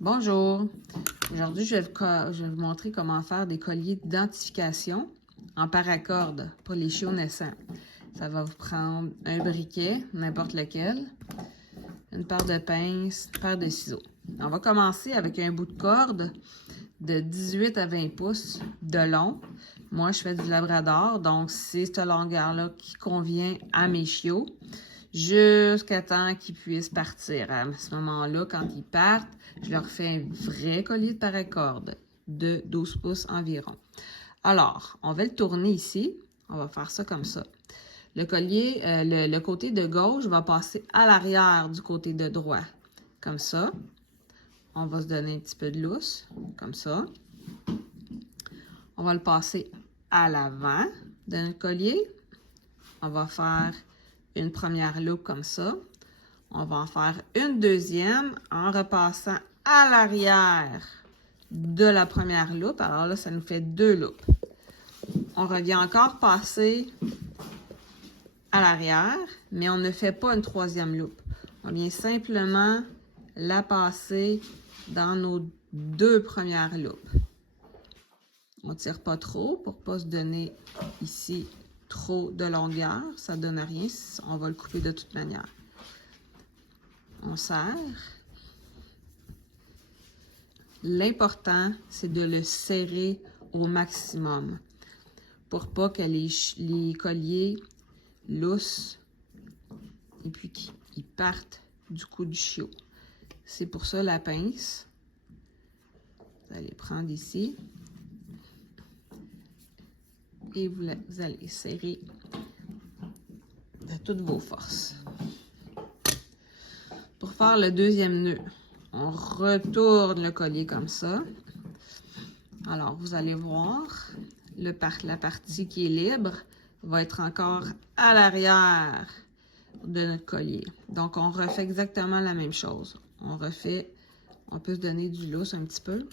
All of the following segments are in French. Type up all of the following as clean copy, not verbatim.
Bonjour! Aujourd'hui, je vais vous montrer comment faire des colliers d'identification en paracorde pour les chiots naissants. Ça va vous prendre un briquet, n'importe lequel, une paire de pinces, une paire de ciseaux. On va commencer avec un bout de corde de 18 à 20 pouces de long. Moi, je fais du labrador, donc c'est cette longueur-là qui convient à mes chiots jusqu'à temps qu'ils puissent partir. À ce moment-là, quand ils partent, je leur fais un vrai collier de paracorde de 12 pouces environ. Alors, on va le tourner ici. On va faire ça comme ça. Le collier, le côté de gauche va passer à l'arrière du côté de droit. Comme ça. On va se donner un petit peu de lousse. Comme ça. On va le passer à l'avant de notre collier. On va faire une première loupe comme ça. On va en faire une deuxième en repassant à l'arrière de la première loupe. Alors là, ça nous fait deux loupes. On revient encore passer à l'arrière, mais on ne fait pas une troisième loupe. On vient simplement la passer dans nos deux premières loupes. On ne tire pas trop pour ne pas se donner ici trop de longueur. Ça ne donne rien. On va le couper de toute manière. On serre. L'important, c'est de le serrer au maximum pour pas que les colliers loussent et puis qu'ils partent du cou du chiot. C'est pour ça la pince. Vous allez prendre ici et vous allez serrer de toutes vos forces. Pour faire le deuxième nœud, on retourne le collier comme ça. Alors, vous allez voir, la partie qui est libre va être encore à l'arrière de notre collier. Donc, on refait exactement la même chose. On refait, on peut se donner du lousse un petit peu.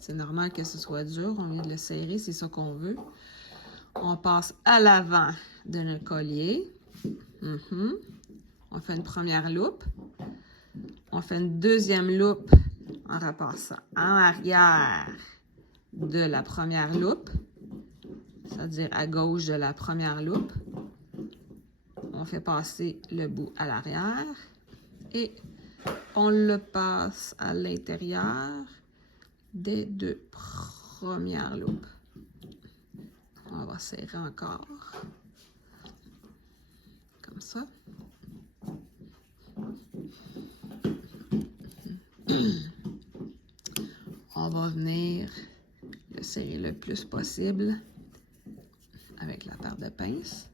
C'est normal que ce soit dur, on vient de le serrer, c'est ça qu'on veut. On passe à l'avant de notre collier. On fait une première loupe. On fait une deuxième loupe en repassant en arrière de la première loupe, c'est-à-dire à gauche de la première loupe. On fait passer le bout à l'arrière et on le passe à l'intérieur des deux premières loupes. On va serrer encore, comme ça. On va venir le serrer le plus possible avec la paire de pinces.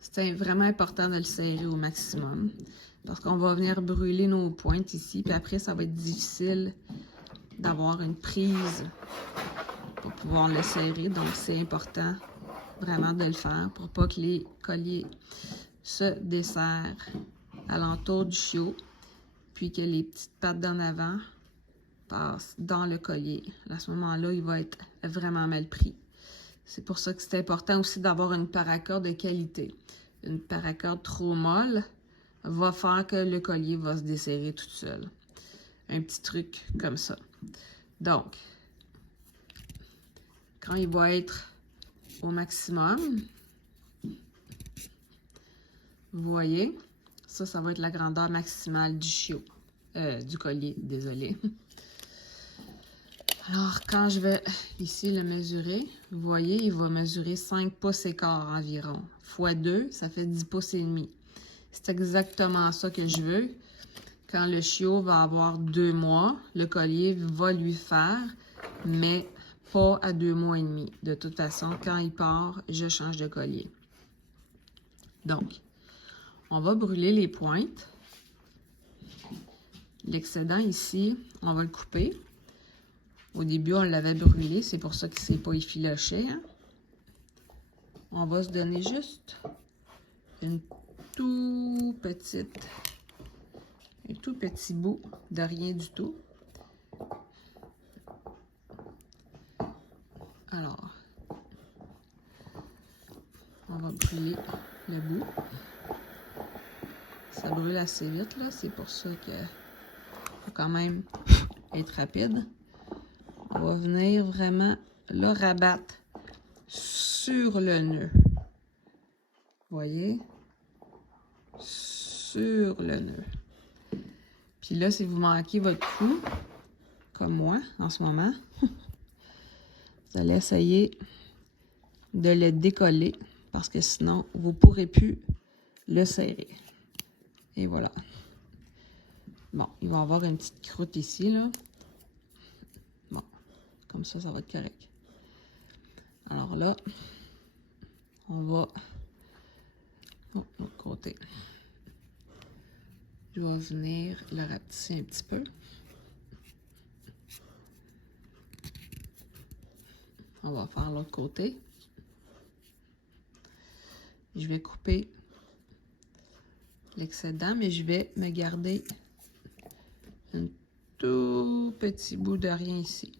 C'est vraiment important de le serrer au maximum parce qu'on va venir brûler nos pointes ici, puis après, ça va être difficile d'avoir une prise pour pouvoir le serrer. Donc, c'est important vraiment de le faire pour pas que les colliers se desserrent alentour du chiot, puis que les petites pattes d'en avant passent dans le collier. À ce moment-là, il va être vraiment mal pris. C'est pour ça que c'est important aussi d'avoir une paracorde de qualité. Une paracorde trop molle va faire que le collier va se desserrer tout seul. Un petit truc comme ça. Donc, quand il va être au maximum, vous voyez, ça va être la grandeur maximale du chiot, du collier, désolé. Alors, quand je vais ici le mesurer, vous voyez, il va mesurer 5 pouces et quart environ. Fois 2, ça fait 10 pouces et demi. C'est exactement ça que je veux. Quand le chiot va avoir 2 mois, le collier va lui faire, mais pas à 2 mois et demi. De toute façon, quand il part, je change de collier. Donc, on va brûler les pointes. L'excédent ici, on va le couper. Au début, on l'avait brûlé, c'est pour ça qu'il ne s'est pas effiloché. Hein? On va se donner juste un tout petit bout de rien du tout. Alors, On va brûler le bout. Ça brûle assez vite, là. C'est pour ça que faut quand même être rapide. On va venir vraiment le rabattre sur le nœud. Vous voyez? Sur le nœud. Puis là, si vous manquez votre coup, comme moi en ce moment, vous allez essayer de le décoller parce que sinon, vous ne pourrez plus le serrer. Et voilà. Bon, il va y avoir une petite croûte ici, là. Bon, comme ça va être correct. Alors là, on va... Oh, l'autre côté. Je vais venir le rapetisser un petit peu. On va faire l'autre côté. Je vais couper l'excédent, mais je vais me garder un tout petit bout de rien ici.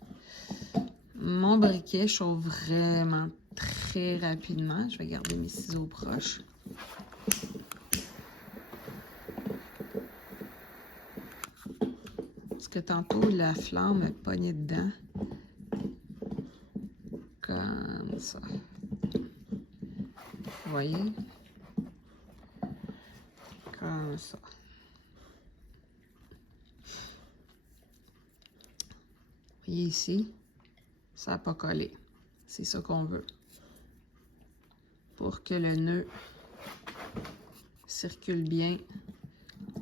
Mon briquet chauffe vraiment très rapidement. Je vais garder mes ciseaux proches. Parce que tantôt, la flamme est pognée dedans. Comme ça. Vous voyez? Comme ça. Vous voyez ici? Ça n'a pas collé. C'est ça qu'on veut. Pour que le nœud circule bien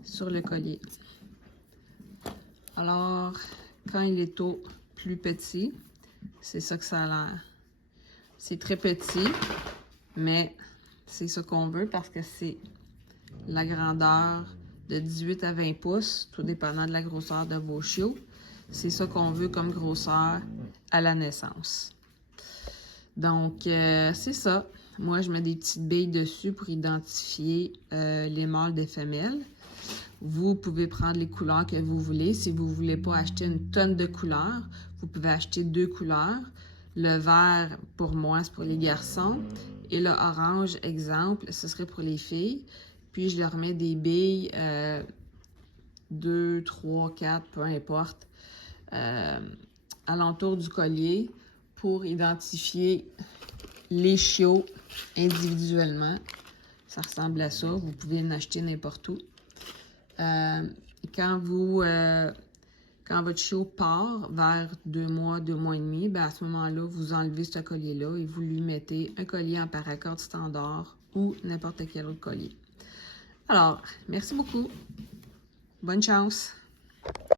sur le collier. Alors, quand il est au plus petit, c'est ça que ça a l'air. C'est très petit, mais c'est ça qu'on veut parce que c'est la grandeur de 18 à 20 pouces, tout dépendant de la grosseur de vos chiots. C'est ça qu'on veut comme grosseur à la naissance. Donc, c'est ça. Moi, je mets des petites billes dessus pour identifier les mâles des femelles. Vous pouvez prendre les couleurs que vous voulez. Si vous ne voulez pas acheter une tonne de couleurs, vous pouvez acheter 2 couleurs. Le vert, pour moi, c'est pour les garçons. Et le orange, exemple, ce serait pour les filles. Puis, je leur mets des billes, 2, 3, 4, peu importe, alentour du collier pour identifier les chiots individuellement. Ça ressemble à ça. Vous pouvez en acheter n'importe où. Quand votre chiot part vers 2 mois, 2 mois et demi, ben à ce moment-là, vous enlevez ce collier-là et vous lui mettez un collier en paracorde standard ou n'importe quel autre collier. Alors, merci beaucoup. Bonne chance!